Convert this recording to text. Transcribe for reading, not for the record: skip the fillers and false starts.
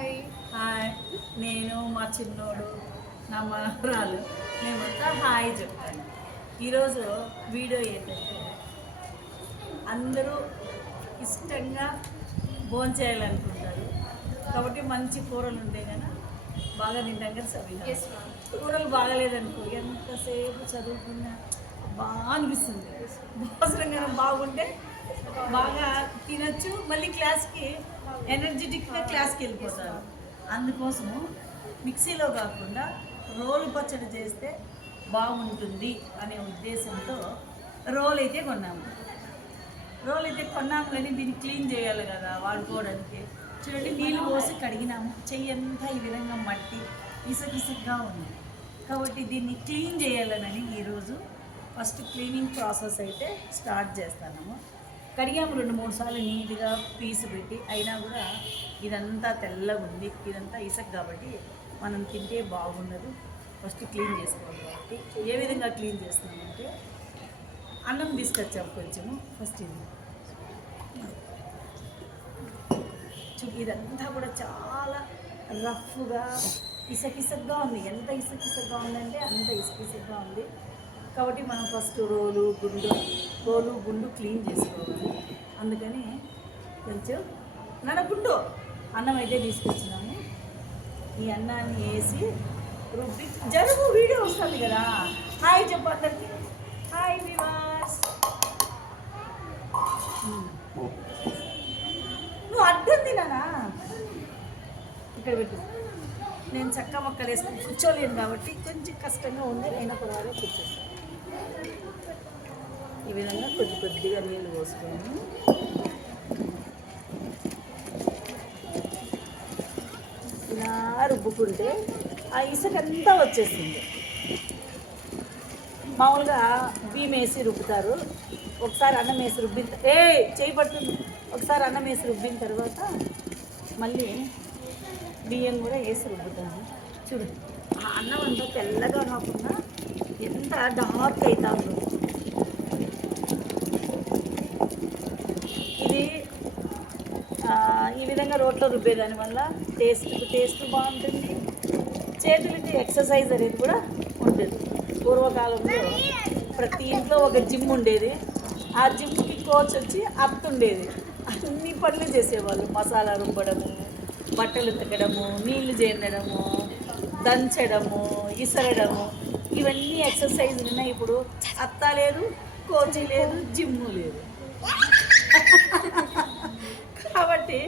Hi hi నేను మా చిన్నోడు నా మనవరాలు మేమంతా హాయ్ చెప్తాను. ఈరోజు వీడియో ఏంటంటే అందరూ ఇష్టంగా భోంచేయాలనుకుంటారు కాబట్టి మంచి కూరలు ఉంటే కనుక బాగా తింటాం సభ్యులు. కూరలు బాగలేదనుకో ఎంతసేపు చదువుకున్నా బాగా అనిపిస్తుంది. భోజనం కనుక బాగుంటే బాగా తినచ్చు, మళ్ళీ క్లాస్కి ఎనర్జెటిక్గా క్లాస్కి వెళ్ళిపోతారు. అందుకోసము మిక్సీలో కాకుండా రోలు పచ్చడి చేస్తే బాగుంటుంది అనే ఉద్దేశంతో రోల్ అయితే కొన్నాము కానీ దీన్ని క్లీన్ చేయాలి కదా వాడుకోవడానికి. చూడండి, నీళ్ళు పోసి కడిగినాము. చెయ్యి అంతా ఈ విధంగా మట్టి ఇసుకగా ఉంది కాబట్టి దీన్ని క్లీన్ చేయాలని ఈరోజు ఫస్ట్ క్లీనింగ్ ప్రాసెస్ అయితే స్టార్ట్ చేస్తాము. కడిగాము 2-3 సార్లు నీట్గా పీసు పెట్టి, అయినా కూడా ఇదంతా తెల్లగా ఉంది. ఇదంతా ఇసుక కాబట్టి మనం తింటే బాగుండదు. ఫస్ట్ క్లీన్ చేసుకోవాలి. కాబట్టి ఏ విధంగా క్లీన్ చేస్తున్నామంటే అన్నం తీసుకొచ్చాము కొంచెము. ఫస్ట్ ఇదంతా కూడా చాలా రఫ్గా ఇసుకగా ఉంది. ఎంత ఇసుకగా ఉందంటే అంత ఇసుకగా ఉంది కాబట్టి మనం ఫస్ట్ రోలు గుండు క్లీన్ చేసుకోవాలి. అందుకని కొంచెం గుండు అన్నం అయితే తీసుకొచ్చినాము. ఈ అన్నాన్ని వేసి రుబ్బి జరుగు వీడియో వస్తుంది కదా. హాయ్ చెప్పు అందరికి. హాయ్ వివాస్. నువ్వు అడ్డం తినానా ఇక్కడ పెట్టు. నేను చక్క మొక్కలు వేసుకొని కూర్చోలేను కాబట్టి కొంచెం కష్టంగా ఉంది. అయినా పర్వాలేదు కూర్చోండి. ఈ విధంగా కొద్దిగా నీళ్ళు పోసుకొని ఇలా రుబ్బుకుంటే ఆ ఇసుకంతా వచ్చేస్తుంది. మామూలుగా బియ్యం వేసి రుబ్బుతారు. ఒకసారి అన్నం వేసి చేయి పడుతుంది. ఒకసారి అన్నం వేసి రుబ్బిన తర్వాత మళ్ళీ బియ్యం కూడా వేసి రుబ్బుతాను. చూడు, ఆ అన్నం అంతా తెల్లగా కాకుండా ఎంత డార్క్ అవుతా ఉందో. ఇది ఈ విధంగా రోట్లో రుబ్బేదాని వల్ల టేస్ట్ బాగుంటుంది. చేతులకి ఎక్సర్సైజ్ అనేది కూడా ఉంటుంది. పూర్వకాలంలో ప్రతి ఇంట్లో ఒక జిమ్ ఉండేది. ఆ జిమ్కి కోచ్ వచ్చి అత్తుండేది. అన్ని పనులు చేసేవాళ్ళు. మసాలా రుబ్బడము, బట్టలు ఉతకడము, నీళ్లు చేరడము, దంచడము, ఇసరడము, ఇవన్నీ ఎక్సర్సైజులు ఉన్నాయి. ఇప్పుడు అత్త లేదు, కోచ్ లేదు, జిమ్ లేదు కాబట్టి